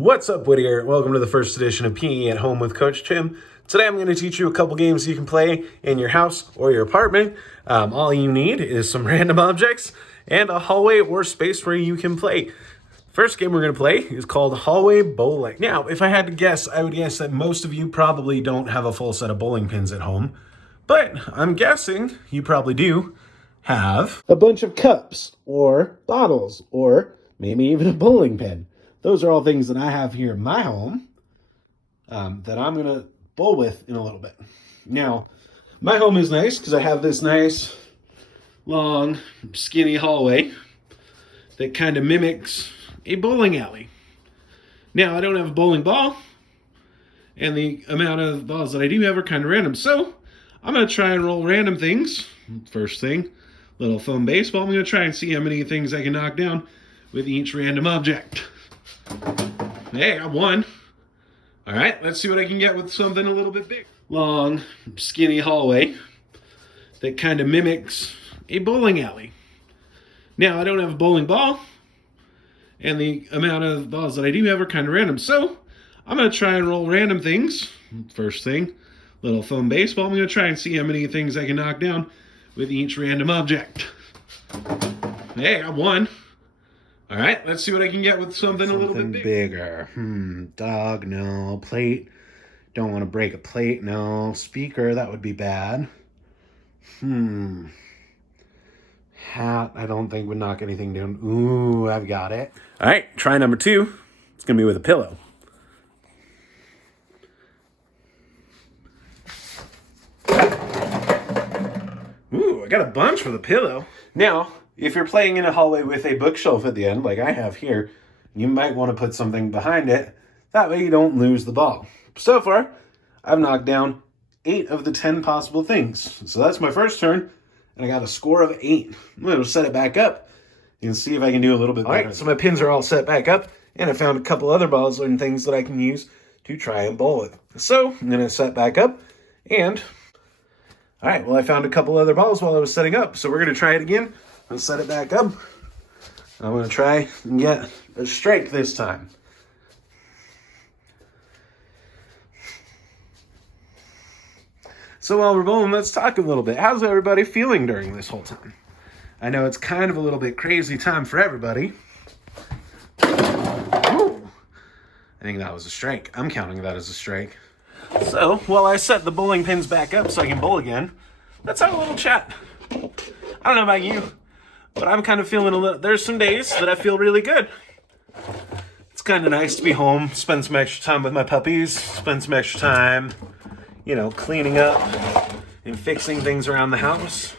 What's up, Whittier? Welcome to the first edition of PE at Home with Coach Tim. Today I'm going to teach you a couple games you can play in your house or your apartment. All you need is some random objects and a hallway or space where you can play. First game we're going to play is called Hallway Bowling. Now, if I had to guess, I would guess that most of you probably don't have a full set of bowling pins at home. But I'm guessing you probably do have a bunch of cups or bottles or maybe even a bowling pin. Those are all things that I have here in my home that I'm going to bowl with in a little bit. Now, my home is nice because I have this nice, long, skinny hallway that kind of mimics a bowling alley. Now, I don't have a bowling ball, and the amount of balls that I do have are kind of random. So, I'm going to try and roll random things. First thing, little foam baseball. I'm going to try and see how many things I can knock down with each random object. Hey, I got one. All right, let's see what I can get with something a little bit big. Long, skinny hallway that kind of mimics a bowling alley. Now, I don't have a bowling ball, and the amount of balls that I do have are kind of random. So, I'm going to try and roll random things. First thing, little foam baseball. I'm going to try and see how many things I can knock down with each random object. Hey, I got one. All right, let's see what I can get with something a little bit bigger. Dog, no. Plate, don't want to break a plate, no. Speaker, that would be bad. Hat, I don't think would knock anything down. Ooh, I've got it. All right, try number two. It's going to be with a pillow. Ooh, I got a bunch for the pillow. Now, if you're playing in a hallway with a bookshelf at the end, like I have here, you might want to put something behind it. That way you don't lose the ball. So far, I've knocked down 8 of the 10 possible things. So that's my first turn, and I got a score of 8. I'm going to set it back up and see if I can do a little bit better. All right, so my pins are all set back up, and I found a couple other balls and things that I can use to try and bowl with. So I'm going to set back up, and all right, well, I found a couple other balls while I was setting up, so we're going to try it again. Let's set it back up. I'm going to try and get a strike this time. So while we're bowling, let's talk a little bit. How's everybody feeling during this whole time? I know it's kind of a little bit crazy time for everybody. Ooh, I think that was a strike. I'm counting that as a strike. So while I set the bowling pins back up so I can bowl again, let's have a little chat. I don't know about you, but I'm kind of feeling a little, there's some days that I feel really good. It's kind of nice to be home, spend some extra time with my puppies, spend some extra time, cleaning up and fixing things around the house.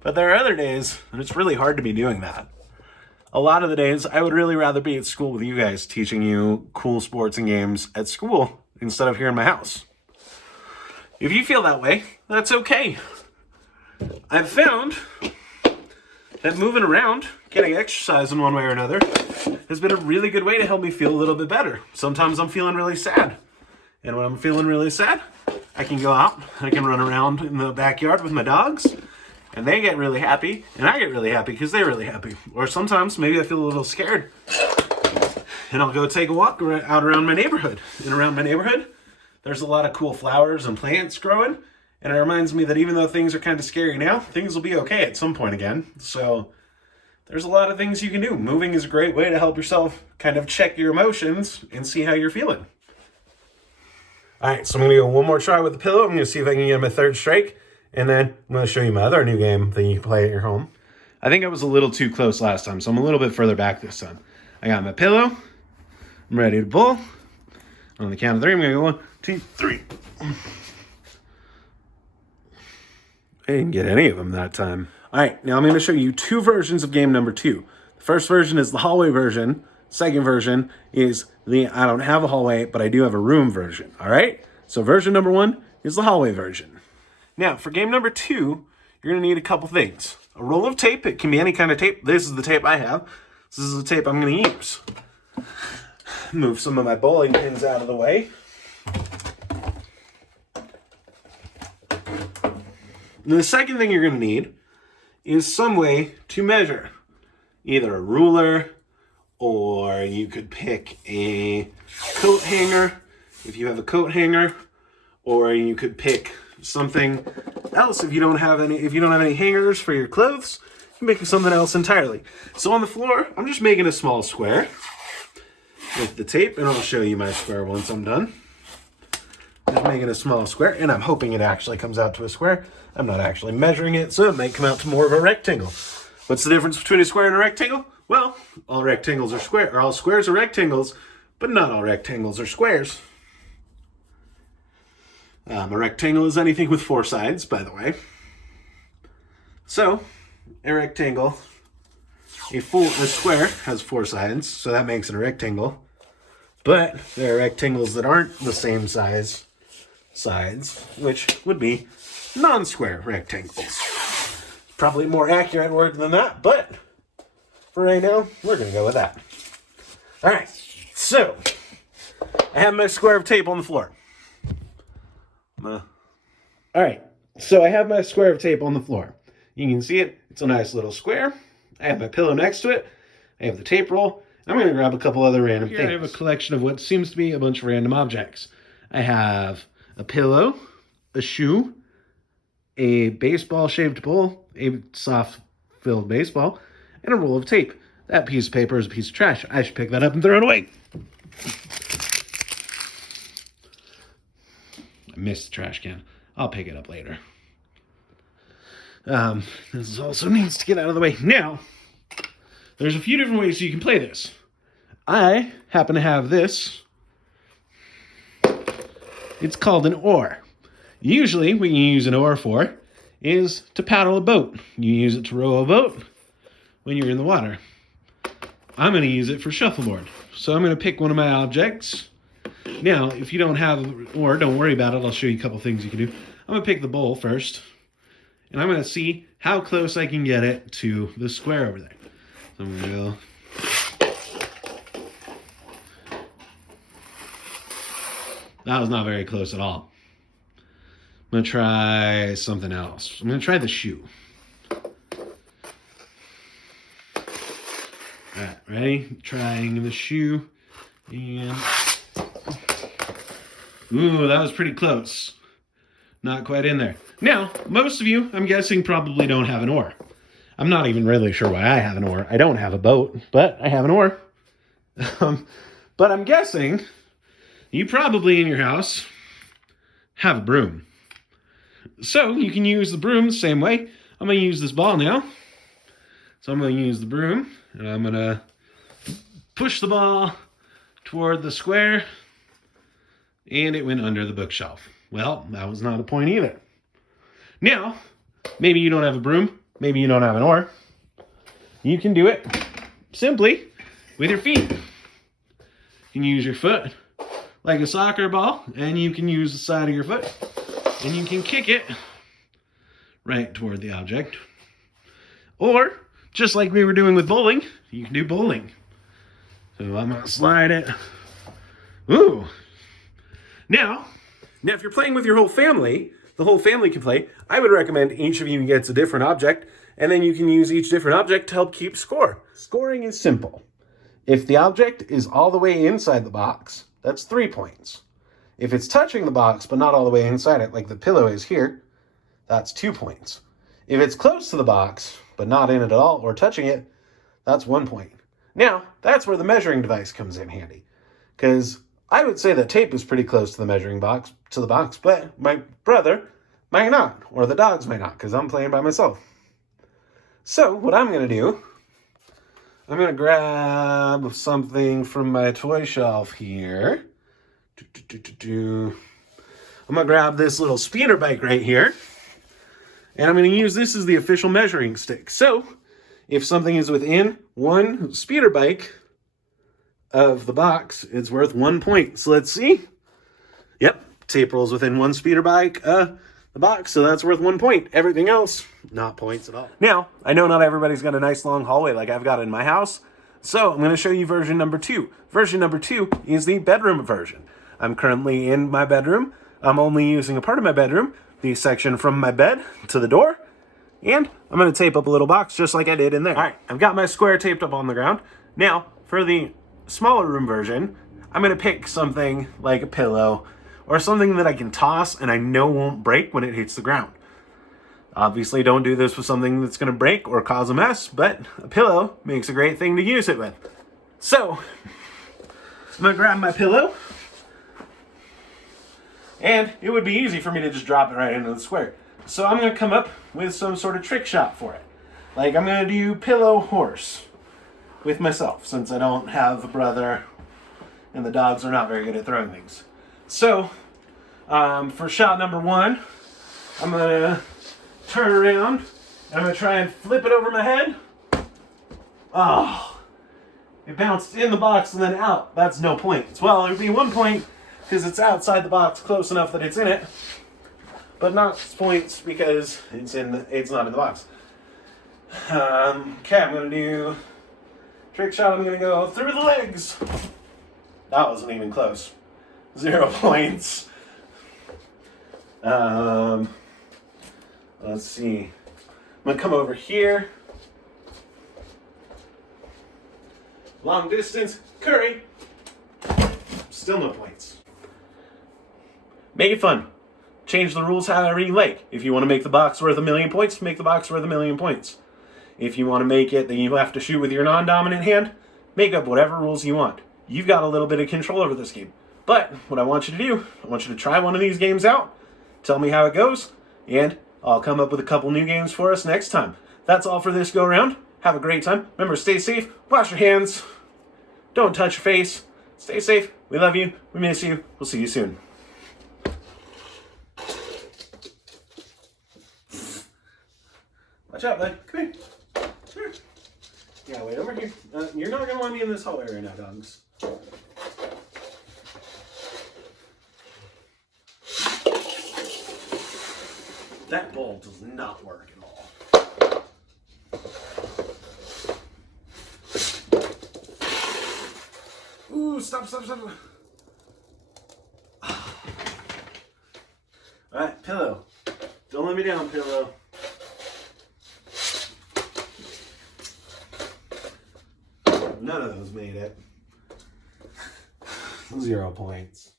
But there are other days when it's really hard to be doing that. A lot of the days, I would really rather be at school with you guys, teaching you cool sports and games at school instead of here in my house. If you feel that way, that's okay. I've found that moving around, getting exercise in one way or another, has been a really good way to help me feel a little bit better. Sometimes I'm feeling really sad. And when I'm feeling really sad, I can go out, I can run around in the backyard with my dogs, and they get really happy, and I get really happy because they're really happy. Or sometimes maybe I feel a little scared, and I'll go take a walk out around my neighborhood. And around my neighborhood, there's a lot of cool flowers and plants growing, and it reminds me that even though things are kind of scary now, things will be okay at some point again. So there's a lot of things you can do. Moving is a great way to help yourself kind of check your emotions and see how you're feeling. All right, so I'm going to go one more try with the pillow. I'm going to see if I can get my third strike, and then I'm going to show you my other new game that you can play at your home. I think I was a little too close last time, so I'm a little bit further back this time. I got my pillow. I'm ready to bowl. On the count of 3, I'm going to go 1, 2, 3. I didn't get any of them that time. All right, now I'm going to show you 2 versions of game number 2. The first version is the hallway version. Second version is the I don't have a hallway, but I do have a room version. All right? So version number 1 is the hallway version. Now, for game number 2, you're going to need a couple things. A roll of tape. It can be any kind of tape. This is the tape I have. This is the tape I'm going to use. Move some of my bowling pins out of the way. And the second thing you're going to need is some way to measure. Either a ruler or you could pick a coat hanger if you have a coat hanger, or you could pick something else if you don't have any hangers for your clothes. You can pick something else entirely. So on the floor, I'm just making a small square with the tape, and I'll show you my square once I'm done. Just making a small square, and I'm hoping it actually comes out to a square. I'm not actually measuring it, so it might come out to more of a rectangle. What's the difference between a square and a rectangle? Well, all rectangles are square, or all squares are rectangles, but not all rectangles are squares. A rectangle is anything with 4 sides, by the way. So, a rectangle, a square has 4 sides, so that makes it a rectangle. But there are rectangles that aren't the same sides, which would be non-square rectangles. Probably a more accurate word than that, but for right now, we're going to go with that. All right, so I have my square of tape on the floor. All right, so I have my square of tape on the floor. You can see it. It's a nice little square. I have my pillow next to it. I have the tape roll. I'm going to grab a couple other random things. I have a collection of what seems to be a bunch of random objects. I have a pillow, a shoe, a baseball-shaped bowl, a soft-filled baseball, and a roll of tape. That piece of paper is a piece of trash. I should pick that up and throw it away. I missed the trash can. I'll pick it up later. This also needs to get out of the way. Now, there's a few different ways you can play this. I happen to have this. It's called an oar. Usually, what you use an oar for is to paddle a boat. You use it to row a boat when you're in the water. I'm going to use it for shuffleboard. So I'm going to pick one of my objects. Now, if you don't have an oar, don't worry about it. I'll show you a couple things you can do. I'm going to pick the bowl first. And I'm going to see how close I can get it to the square over there. So I'm going to go. That was not very close at all. I'm going to try something else. I'm going to try the shoe. All right, ready? Trying the shoe. And ooh, that was pretty close. Not quite in there. Now, most of you, I'm guessing, probably don't have an oar. I'm not even really sure why I have an oar. I don't have a boat, but I have an oar. But I'm guessing you probably in your house have a broom. So you can use the broom the same way. I'm going to use this ball now. So I'm going to use the broom, and I'm going to push the ball toward the square, and it went under the bookshelf. Well, that was not a point either. Now, maybe you don't have a broom, maybe you don't have an oar. You can do it simply with your feet. You can use your foot like a soccer ball, and you can use the side of your foot, and you can kick it right toward the object. Or, just like we were doing with bowling, you can do bowling. So I'm going to slide it. Ooh. Now, if you're playing with your whole family, the whole family can play. I would recommend each of you gets a different object, and then you can use each different object to help keep score. Scoring is simple. If the object is all the way inside the box, that's 3 points. If it's touching the box but not all the way inside it, like the pillow is here, that's 2 points. If it's close to the box but not in it at all or touching it, that's 1 point. Now, that's where the measuring device comes in handy, because I would say that tape is pretty close to the measuring box, but my brother might not, or the dogs might not, because I'm playing by myself. So, what I'm going to do, I'm going to grab something from my toy shelf here. I'm going to grab this little speeder bike right here, and I'm going to use this as the official measuring stick. So, if something is within one speeder bike of the box, it's worth 1 point. So let's see. Yep, tape rolls within one speeder bike, the box, so that's worth 1 point. Everything else, not points at all. Now, I know not everybody's got a nice long hallway like I've got in my house, so I'm going to show you version number 2. Version number 2 is the bedroom version. I'm currently in my bedroom. I'm only using a part of my bedroom, the section from my bed to the door, and I'm going to tape up a little box just like I did in there. All right, I've got my square taped up on the ground. Now, For the smaller room version, I'm going to pick something like a pillow or something that I can toss and I know won't break when it hits the ground. Obviously, don't do this with something that's going to break or cause a mess, but a pillow makes a great thing to use it with. So, I'm going to grab my pillow, and it would be easy for me to just drop it right into the square. So I'm going to come up with some sort of trick shot for it. Like, I'm going to do pillow horse with myself, since I don't have a brother, and the dogs are not very good at throwing things. So, for shot number 1, I'm going to turn around, and I'm going to try and flip it over my head. Oh, it bounced in the box and then out. That's no points. Well, it would be 1 point because it's outside the box close enough that it's in it, but not points because it's not in the box. Okay, I'm going to do trick shot. I'm going to go through the legs. That wasn't even close. 0 points. Let's see. I'm going to come over here. Long distance, curry. Still no points. Make it fun. Change the rules however you like. If you want to make the box worth 1,000,000 points, make the box worth 1,000,000 points. If you want to make it that you have to shoot with your non-dominant hand, make up whatever rules you want. You've got a little bit of control over this game. But what I want you to do, I want you to try one of these games out, tell me how it goes, and I'll come up with a couple new games for us next time. That's all for this go around. Have a great time. Remember, stay safe, wash your hands, don't touch your face. Stay safe. We love you. We miss you. We'll see you soon. Watch out, bud. Come here. Come here. Yeah, wait over here. You're not going to want me in this hallway right now, dogs. That ball does not work at all. Ooh, stop. Alright, pillow. Don't let me down, pillow. None of those made it. 0 points.